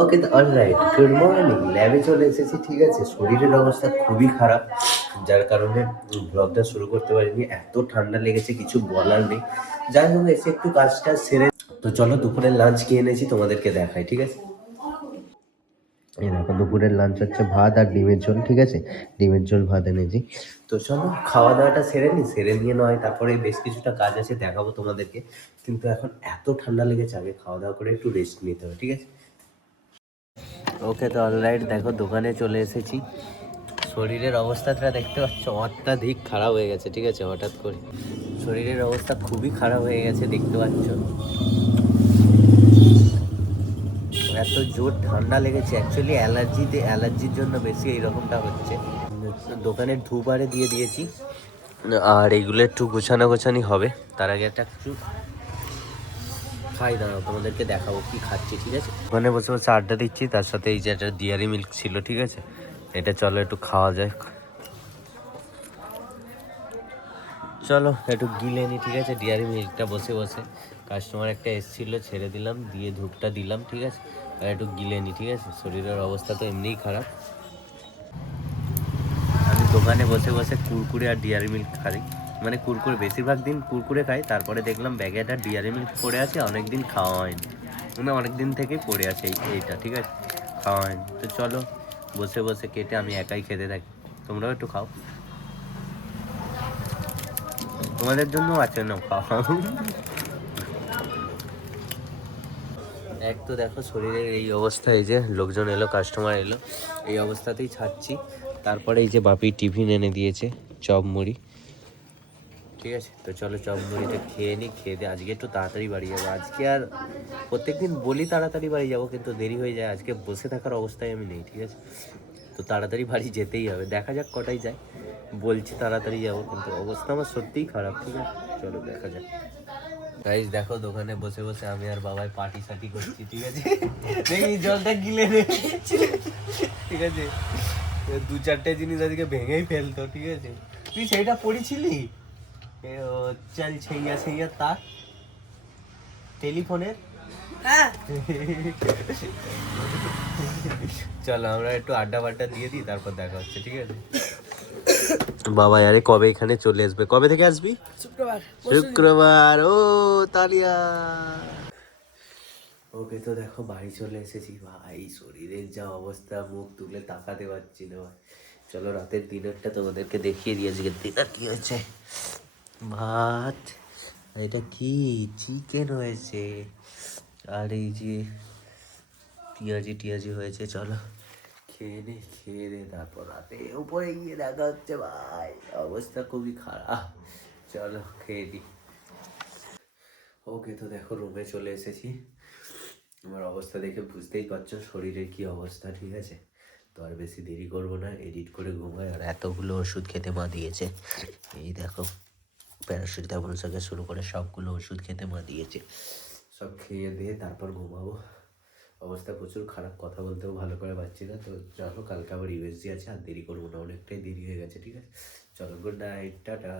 ওকে, alright, good morning. ল্যাবে চলে এসেছি, ঠিক আছে। শরীরের অবস্থা খুবই খারাপ, যার কারণে ব্লগটা শুরু করতে পারিনি। এত ঠান্ডা লেগেছে, কিছু বলার নেই। যাই হোক, এসে একটু কাজটা সেরে, তো চলো দুপুরের লাঞ্চ খেয়ে এনেছি, তোমাদেরকে দেখাই, ঠিক আছে। এই দেখো, দুপুরের লাঞ্চ হচ্ছে ভাত আর ডিমের ঝোল, ঠিক আছে। ডিমের ঝোল ভাত এনেছি। তো চলো খাওয়া দাওয়াটা সেরে নিই, সেরে নিয়ে নয় তারপরে বেশ কিছুটা কাজ আছে, দেখাবো তোমাদেরকে। কিন্তু এখন এত ঠান্ডা লেগেছে, আগে খাওয়া দাওয়া করে একটু রেস্ট নিতে হবে, ঠিক আছে। ওকে, তো অলরাইট, দেখো দোকানে চলে এসেছি। শরীরের অবস্থাটা দেখতে পাচ্ছ, অত্যাধিক খারাপ হয়ে গেছে, ঠিক আছে। হঠাৎ করে শরীরের অবস্থা খুবই খারাপ হয়ে গেছে, দেখতে পাচ্ছ। এত জোর ঠান্ডা লেগেছে, অ্যাকচুয়ালি অ্যালার্জির জন্য বেশি এইরকমটা হচ্ছে। দোকানের ধূপারে দিয়ে দিয়েছি, আর এইগুলো একটু গোছানো গোছানি হবে। তার আগে একটা একটু খাই, দাঁড়াও তোমাদেরকে দেখাবো কি খাচ্ছি, ঠিক আছে। ওখানে বসে বসে আড্ডা দিচ্ছি, তার সাথে এই যে একটা ডিয়ারি মিল্ক ছিল, ঠিক আছে। এটা চলো একটু খাওয়া যায়। চলো একটু গিলে নি, ঠিক আছে, ডিয়ারি মিল্কটা বসে বসে। কাস্টমার একটা এসেছিলো, ছেড়ে দিলাম, দিয়ে ধূপটা দিলাম, ঠিক আছে। আর একটু গিলে নি, ঠিক আছে। শরীরের অবস্থা তো এমনিই খারাপ। আমি দোকানে বসে বসে কুরকুরে আর ডিয়ারি মিল্ক খাই। মানে কুরকুরে বেশিরভাগ দিন কুরকুরে খাই, তারপরে দেখলাম ব্যাগে একটা ডিয়ারি মিল্ক পড়ে আছে, অনেক দিন খাওয়া হয়নি। মানে অনেক দিন থেকেই পড়ে আছে এইটা, ঠিক আছে। খাওয়া হয়নি, তো চলো বসে বসে কেটে আমি একাই খেতে থাকি। তোমরাও একটু খাও, তোমাদের জন্য আছে না, খাওয়া। এক তো দেখো শরীরের এই অবস্থা, এই যে লোকজন এলো, কাস্টমার এলো, এই অবস্থাতেই ছাড়ছি। তারপরে এই যে বাপি টিফিন এনে দিয়েছে, চপ মুড়ি, ঠিক আছে। তো চলো চপ মুড়িটা খেয়ে নিই, খেয়ে দিয়ে আজকে একটু তাড়াতাড়ি বাড়ি যাবো। আজকে আর প্রত্যেকদিন বলি তাড়াতাড়ি বাড়ি যাবো, কিন্তু দেরি হয়ে যায়। আজকে বসে থাকার অবস্থায় আমি নেই, ঠিক আছে। তো তাড়াতাড়ি বাড়ি যেতেই হবে, দেখা যাক কটাই যায়। বলছি তাড়াতাড়ি যাবো, কিন্তু অবস্থা আমার সত্যিই খারাপ, ঠিক আছে। চলো দেখা যাক। গাইস দেখো, দোকানে বসে বসে আমি আর বাবাই পার্টি সার্টি করছি, ঠিক আছে। দেখি জলটা গিলে নে, ঠিক আছে। দু চারটে জিনিস আজকে ভেঙেই ফেলতো, ঠিক আছে। তুই সেইটা পড়েছিলি, ও চল ছেইয়া ছেইয়া তার টেলিফোনের। হ্যাঁ, চলো আমরা একটু আড্ডা বাড্ডা দিয়ে দিই, তারপর দেখা হচ্ছে, ঠিক আছে। বাবা আরে কবে এখানে চলে আসবে, কবে থেকে আসবি? শুক্রবার। শুক্রবার, ও তালিয়া। ওকে, তো দেখো বাড়ি চলে এসেছি ভাই। শরীরের যা অবস্থা, মুখ তুলে তাকাতে পারছি না ভাই। চলো রাতের ডিনারটা তোমাদেরকে দেখিয়ে দিই, আজকের ডিনার কি হয়েছে। ভাত, এটা কি, চিকেন হয়েছে, আর এই যে পেঁয়াজি টিয়াজি হয়েছে। চলো খেয়ে নে, খেয়ে দে, তারপর রাতে উপরে গিয়ে দেখা হচ্ছে ভাই। অবস্থা খুবই খারাপ, চলো খেয়ে দিই। ওকে, তো দেখো রুমে চলে এসেছি। আমার অবস্থা দেখে বুঝতেই পারছো শরীরের কি অবস্থা, ঠিক আছে। তো আর বেশি দেরি করবো না, এডিট করে ঘুমাই। আর এতগুলো ওষুধ খেতে মা দিয়েছে, এই দেখো, প্যারাসিটামল থেকে শুরু করে সবগুলো ওষুধ খেতে মা দিয়েছে। সব খেয়ে দিয়ে তারপর ঘুমাবো। অবস্থা প্রচুর খারাপ, কথা বলতেও ভালো করে পারছি না। তো চলো, কালকে আবার ইউএসজি আছে, আর দেরি করবো না, অনেকটাই দেরি হয়ে গেছে, ঠিক আছে। চলো, গুড নাইট, টাটা।